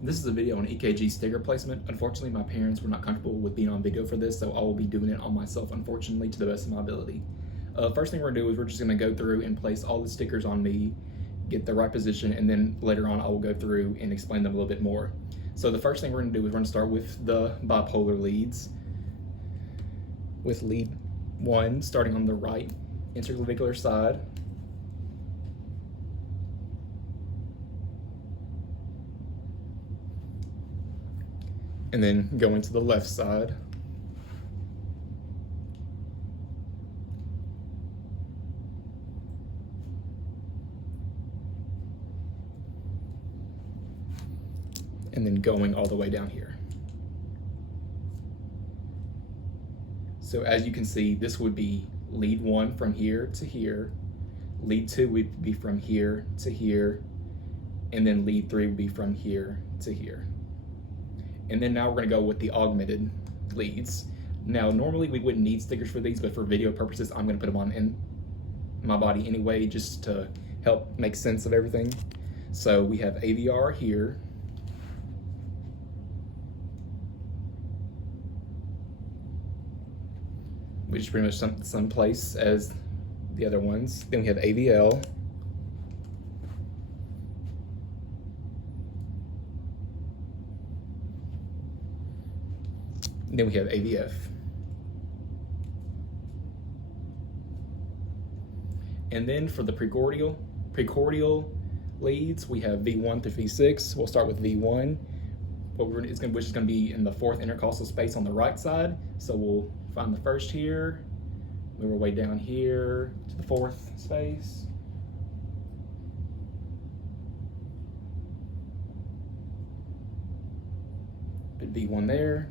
This is a video on EKG sticker placement. Unfortunately, my parents were not comfortable with being on video for this, so I will be doing it on myself, unfortunately, to the best of my ability. First thing we're gonna do is we're just gonna go through and place all the stickers on me, get the right position, and then later on I will go through and explain them a little bit more. So the first thing we're gonna do is we're gonna start with the bipolar leads. With lead 1 starting on the right interclavicular side. And then going to the left side. And then going all the way down here. So as you can see, this would be lead 1 from here to here, lead 2 would be from here to here, and then lead 3 would be from here to here. And then now we're gonna go with the augmented leads. Now, normally we wouldn't need stickers for these, but for video purposes, I'm gonna put them on in my body anyway, just to help make sense of everything. So we have AVR here. Which is pretty much some place as the other ones. Then we have AVL. Then we have AVF. And then for the precordial leads, we have V1 through V6. We'll start with V1, which is going to be in the 4th intercostal space on the right side. So we'll find the first here, move our way down here to the 4th space. Put V1 there.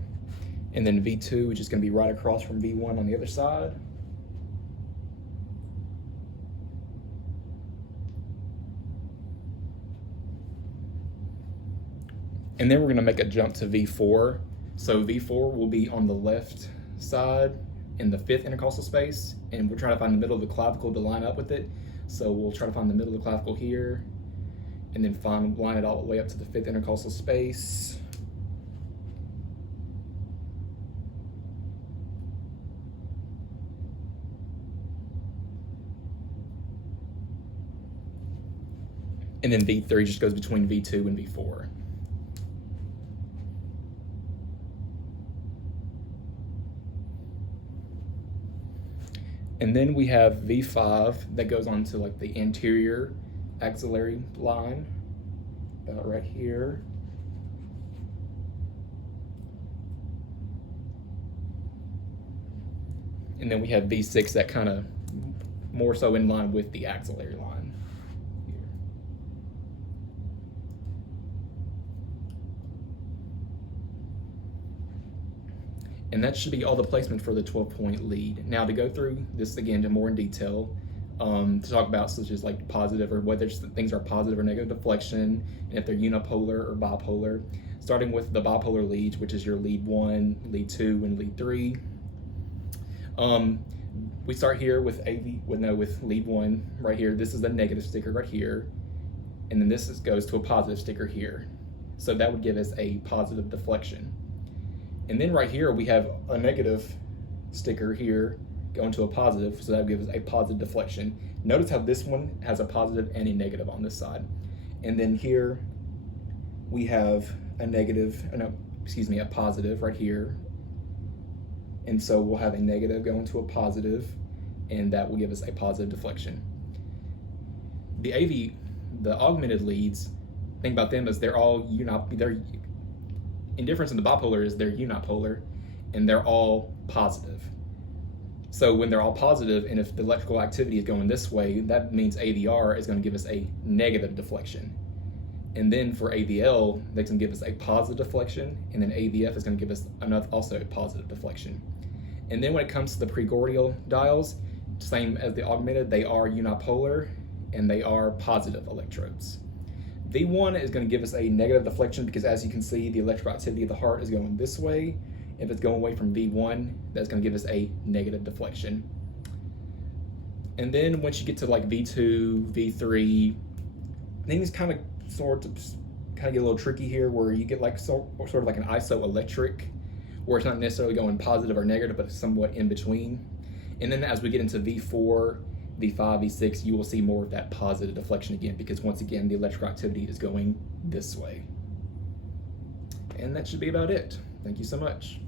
And then V2, which is going to be right across from V1 on the other side. And then we're going to make a jump to V4. So V4 will be on the left side in the 5th intercostal space, and we're trying to find the middle of the clavicle to line up with it. So we'll try to find the middle of the clavicle here, and then line it all the way up to the 5th intercostal space. And then V3 just goes between V2 and V4. And then we have V5 that goes on to like the anterior axillary line, about right here. And then we have V6 that kind of more so in line with the axillary line here. And that should be all the placement for the 12-point lead. Now to go through this again to more in detail, to talk about such as like positive or whether things are positive or negative deflection, and if they're unipolar or bipolar. Starting with the bipolar leads, which is your lead 1, lead 2, and lead 3. We start here with with lead 1 right here. This is the negative sticker right here, and then this goes to a positive sticker here. So that would give us a positive deflection. And then right here we have a negative sticker here going to a positive, so that would give us a positive deflection. Notice how this one has a positive and a negative on this side. And then here we have a positive right here. And so we'll have a negative going to a positive, and that will give us a positive deflection. The augmented leads, think about them as they're indifference in the bipolar is they're unipolar, and they're all positive. So when they're all positive, and if the electrical activity is going this way, that means AVR is going to give us a negative deflection. And then for AVL, they can give us a positive deflection, and then AVF is going to give us also a positive deflection. And then when it comes to the precordial dials, same as the augmented, they are unipolar, and they are positive electrodes. V1 is going to give us a negative deflection because, as you can see, the electrical activity of the heart is going this way. If it's going away from V1, that's going to give us a negative deflection. And then once you get to like V2, V3, things kind of sort of kind of get a little tricky here, where you get like sort of like an isoelectric, where it's not necessarily going positive or negative, but it's somewhat in between. And then as we get into V4, V5, V6, you will see more of that positive deflection again, because once again, the electrical activity is going this way. And that should be about it. Thank you so much.